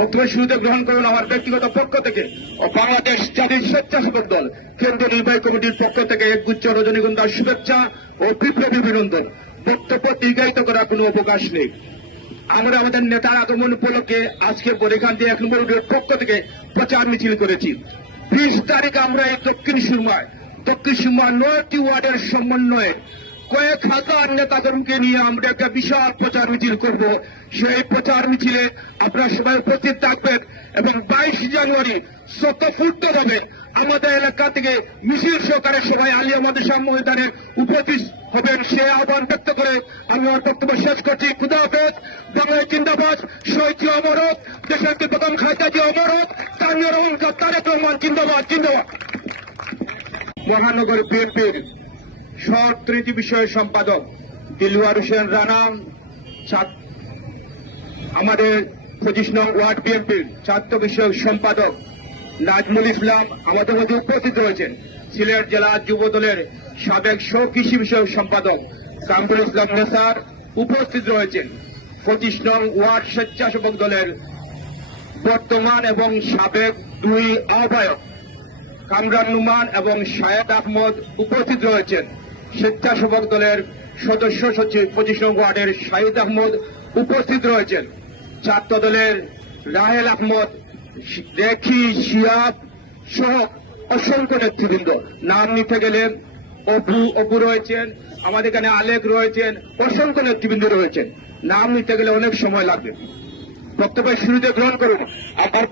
বক্তব্য শুরুতে গ্রহণ করুন আমার ব্যক্তিগত পক্ষ থেকে ও বাংলাদেশ জাতির স্বেচ্ছাসেবক দল, কেন্দ্রীয় নির্বাহী কমিটির পক্ষ থেকে একগুচ্ছ রজনীগন্ধার শুভেচ্ছা ও বিপ্লবী অভিনন্দন। বক্তব্য দীর্ঘায়িত করার কোনো অবকাশ নেই। আমরা আমাদের নেতার আগমন উপলক্ষে আজকে বরিখান্তি এক নম্বর পক্ষ থেকে প্রচার মিছিল করেছি। বিশ তারিখ আমরা এই দক্ষিণ সুরমায় দক্ষিণ সুরমা নয়টি ওয়ার্ডের সমন্বয়ে কয়েক হাজার নেতাদেরকে নিয়ে আমরা একটা বিশাল প্রচার মিছিল করব। সেই প্রচার মিছিলে আপনারা সবাই উপস্থিত থাকবেন এবং বাইশ জানুয়ারি স্বতঃস্ফূর্ত হবে আমাদের এলাকা থেকে মিছিল সহকারে সবাই আলিয়া মাদ্রাসা ময়দানে উপস্থিত হবেন। সে আহ্বান ব্যক্ত করে আমি আমার বক্তব্য শেষ করছি। খুদা হাফেজ, বাংলায় জিন্দাবাদ, শহীদ অমরত, দেশের প্রথম খাদ্যাজি অমরত তানিয়া রহমান তারেক রহমান জিন্দাবাদ জিন্দাবাদ। মহানগর বিএনপির সহতৃতি বিষয়ের সম্পাদক দিলওয়ার হোসেন রানা আমাদের পঁচিশ নং ওয়ার্ড বিএনপির ছাত্র বিষয়ক সম্পাদক নাজমুল ইসলাম আমাদের মধ্যে উপস্থিত রয়েছেন। সিলেট জেলা যুব দলের সাবেক সহ কৃষি বিষয়ক সম্পাদক কামরুল ইসলাম নেসার উপস্থিত রয়েছেন। পঁচিশ নং ওয়ার্ড স্বেচ্ছাসেবক দলের বর্তমান এবং সাবেক দুই আহ্বায়ক কামরান নুমান এবং শায়েদ আহমদ উপস্থিত রয়েছেন। স্বেচ্ছাসেবক দলের সদস্য সচিব পঁচিশ নং ওয়ার্ডের শাহিদ আহমদ উপস্থিত রয়েছেন। ছাত্র দলের রাহেল আহমদ, রেখি শিয়াব সহ অসংখ্য নেতৃবৃন্দ। নাম নিতে গেলে অপু অপু রয়েছেন, আমাদের এখানে আলেক রয়েছেন, অসংখ্য নেতৃবৃন্দ রয়েছেন। নাম নিতে গেলে অনেক সময় লাগবে। বক্তব্যের শুরুতে গ্রহণ করুন। আমার